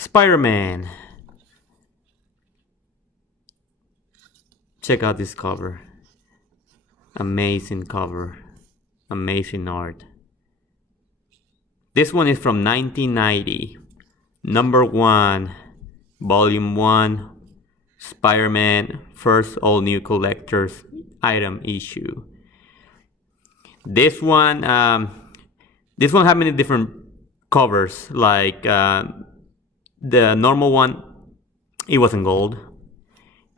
Spider-Man. Check out this cover. Amazing cover. Amazing art. This one is from 1990. #1, Volume 1, Spider-Man first all-new collector's item issue. This one had many different covers. Like the normal one, it wasn't gold.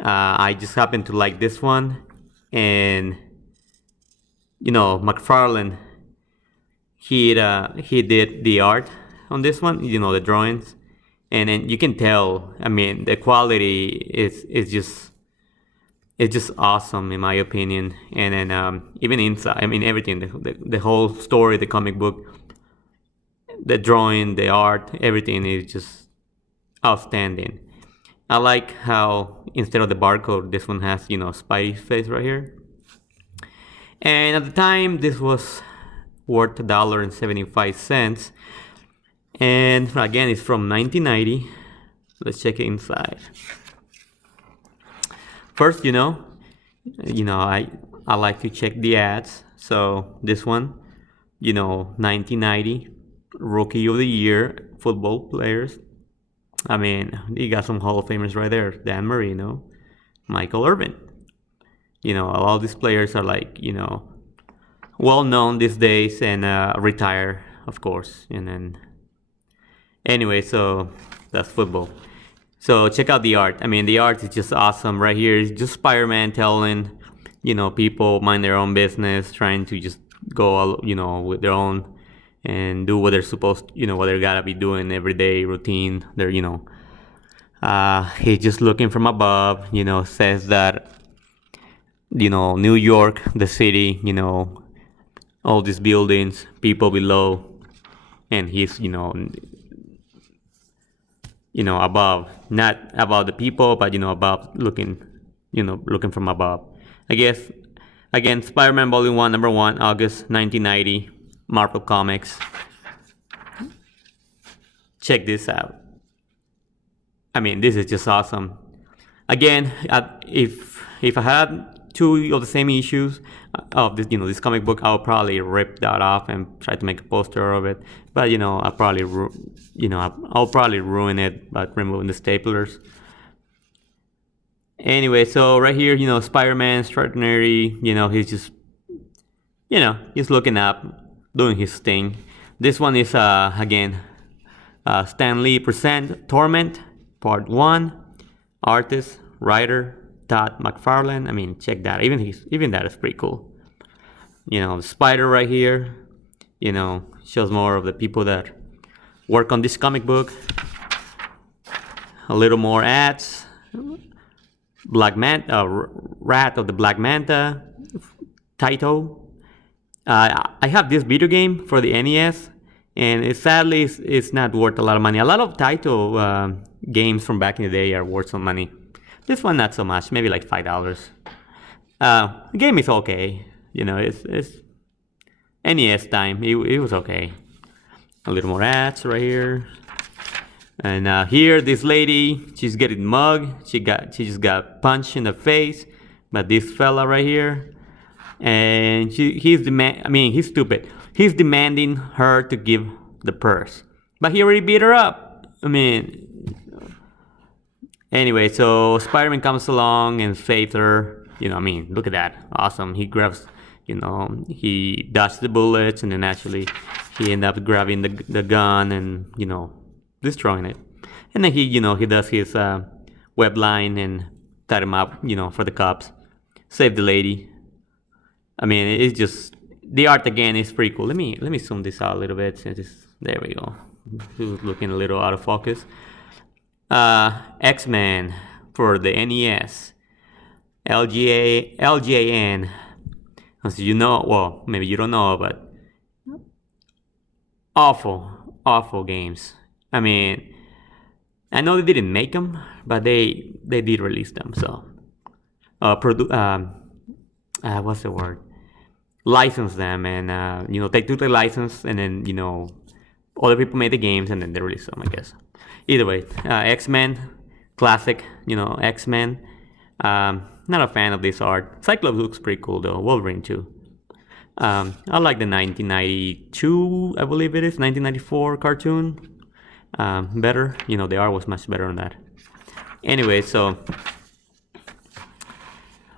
I just happened to like this one, and McFarlane, he did the art on this one, the drawings, and then you can tell. I mean, the quality is just awesome in my opinion. And then even inside, I mean, everything, the whole story, the comic book, the drawing, the art, everything is just outstanding. I like how instead of the barcode, this one has, Spidey's face right here. And at the time, this was worth $1.75. And again, it's from 1990. Let's check it inside. First, I like to check the ads. So this one, 1990, Rookie of the Year, football players. I mean, you got some Hall of Famers right there. Dan Marino, Michael Irvin. All these players are like, well known these days and retire, of course. And then, anyway, so that's football. So check out the art. I mean, the art is just awesome. Right here is just Spider-Man telling, people mind their own business, trying to just go, with their own and do what they're supposed, what they gotta be doing every day routine. They're, he's just looking from above, says that, New York, the city, all these buildings, people below, and he's, above, not above the people, but, above, looking from above. I guess, again, Spider-Man Volume 1, #1, August 1990. Marvel Comics. Check this out. I mean, this is just awesome. Again, if I had two of the same issues of this, this comic book, I'll probably rip that off and try to make a poster of it. But I'll probably ruin it by removing the staplers. Anyway, so right here, Spider-Man, extraordinary. He's just, he's looking up, doing his thing. This one is again Stan Lee present Torment Part 1. Artist, writer, Todd McFarlane. I mean, check that. Even that is pretty cool. The spider right here, shows more of the people that work on this comic book. A little more ads. Black Manta, Rat of the Black Manta, Taito. I have this video game for the NES, and sadly it's not worth a lot of money. A lot of Taito games from back in the day are worth some money. This one not so much, maybe like $5. The game is okay, it's NES time. It was okay. A little more ads right here, and here this lady, she's getting mugged. She just got punched in the face by this fella right here. And he's stupid. He's demanding her to give the purse, but he already beat her up. Anyway, so Spider-Man comes along and saves her. Look at that, awesome. He grabs, he dodged the bullets, and then actually he ended up grabbing the gun and destroying it. And then he does his web line and tied him up, for the cops, save the lady. I mean, it's just, the art again is pretty cool. Let me zoom this out a little bit. There we go. It was looking a little out of focus. X-Men for the NES. LJN. As well, maybe you don't know, but awful games. I mean, I know they didn't make them, but they did release them. So, what's the word? License them, and they took the license and then other people made the games and then they released them, I guess. Either way, X-Men, classic, X-Men. Not a fan of this art. Cyclops looks pretty cool though. Wolverine too. I like the 1992, I believe it is, 1994 cartoon. Better. The art was much better on that. Anyway, so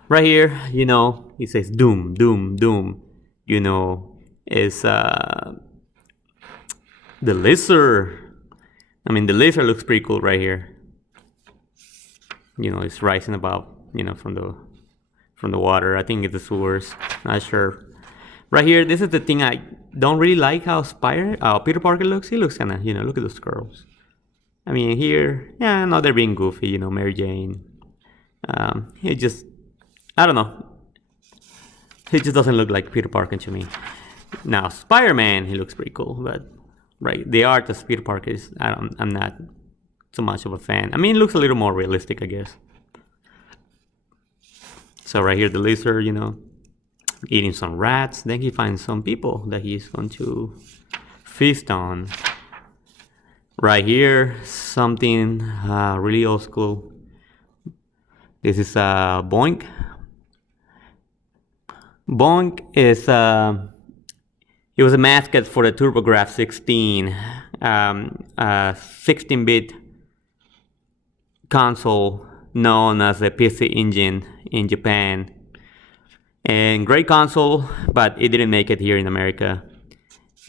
right here, it says Doom, Doom, Doom. Is the Lizard. I mean, the Lizard looks pretty cool right here. It's rising above, from the water. I think it's the sewers. Not sure. Right here, this is the thing I don't really like how Peter Parker looks. He looks kind of, look at those curls. I mean, here, yeah, no, they're being goofy, Mary Jane. It just, I don't know. He just doesn't look like Peter Parker to me. Now, Spider-Man, he looks pretty cool, but right, the art of Peter Parker is, I'm not so much of a fan. I mean, it looks a little more realistic, I guess. So right here, the Lizard, eating some rats. Then he finds some people that he's going to feast on. Right here, something really old school. This is Boink. Boink is it was a mascot for the TurboGrafx 16, 16-bit console known as the PC Engine in Japan. And great console, but it didn't make it here in America.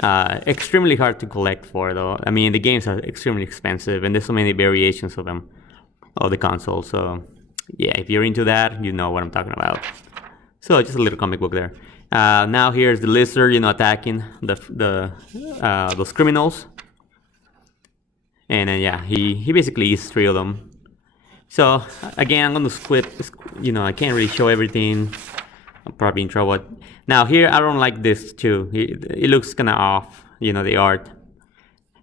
Extremely hard to collect for though. I mean, the games are extremely expensive and there's so many variations of them, of the console. So yeah, if you're into that, you know what I'm talking about. So just a little comic book there. Now here's the Lizard, attacking those criminals. And then yeah, he basically eats 3 of them. So again, I'm gonna split, I can't really show everything. I'm probably in trouble. Now here, I don't like this too. It looks kind of off, the art.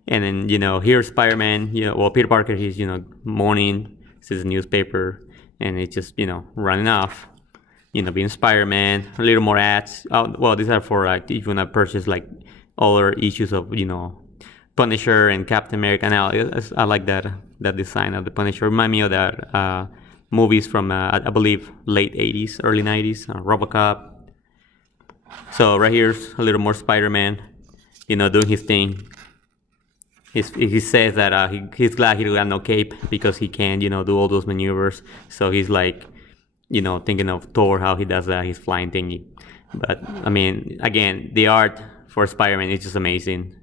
And then, here's Spider-Man, Peter Parker, he's, mourning, sees a newspaper, and it's just, running off. Being Spider-Man, a little more ads. Oh, well, these are for like, if you want to purchase like other issues of, Punisher and Captain America. Now, I like that design of the Punisher. Remind me of that movies from, I believe, late 80s, early 90s, RoboCop. So right here's a little more Spider-Man, doing his thing. He says that he's glad he got no cape because he can, do all those maneuvers. So he's like, thinking of Thor, how he does his flying thingy. But, I mean, again, the art for Spider-Man is just amazing.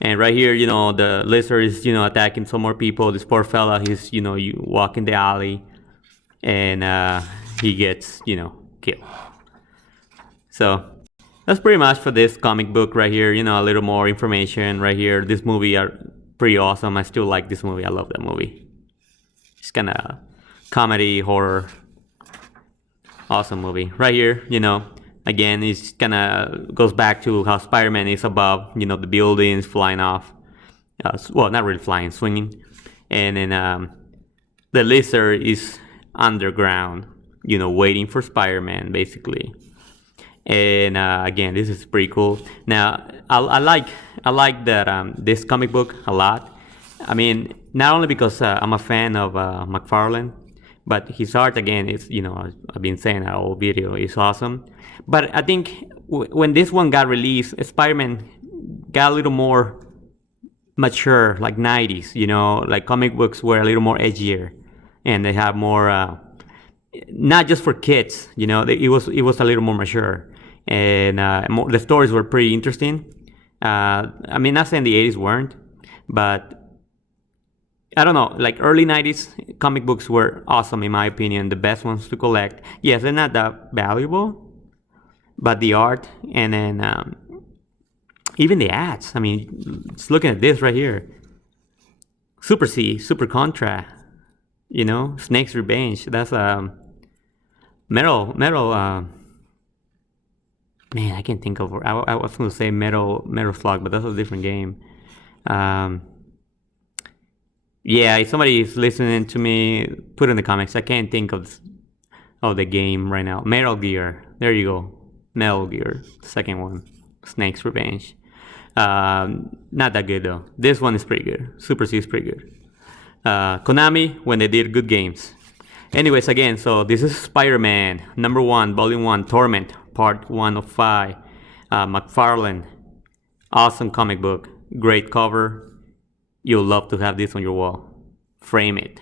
And right here, the Lizard is, attacking some more people. This poor fella, he's, you walk in the alley and he gets, killed. So that's pretty much for this comic book right here. A little more information right here. This movie are pretty awesome. I still like this movie. I love that movie. It's kind of comedy, horror. Awesome movie. Right here, again, it kind of goes back to how Spider-Man is above, the buildings flying off. Well, not really flying, swinging. And then the Lizard is underground, waiting for Spider-Man, basically. And again, this is pretty cool. Now, I like that this comic book a lot. I mean, not only because I'm a fan of McFarlane, but his art, again, is, I've been saying that whole video, is awesome. But I think when this one got released, Spider-Man got a little more mature, like 90s, like comic books were a little more edgier. And they have more, not just for kids, it was a little more mature. And the stories were pretty interesting. I mean, not saying the 80s weren't, but I don't know, like early 90s comic books were awesome in my opinion, the best ones to collect. Yes, they're not that valuable, but the art and then even the ads. I mean, just looking at this right here. Super C, Super Contra, Snake's Revenge. That's Metal, man, I can't think of, I was going to say Metal Slug, but that's a different game. Yeah, if somebody is listening to me, put in the comments. I can't think of the game right now. Metal Gear. There you go. Metal Gear. The second one. Snake's Revenge. Not that good though. This one is pretty good. Super C is pretty good. Konami, when they did good games. Anyways, again, so this is Spider-Man, #1, Volume 1, Torment, Part 1 of 5. McFarlane, awesome comic book, great cover. You'll love to have this on your wall. Frame it.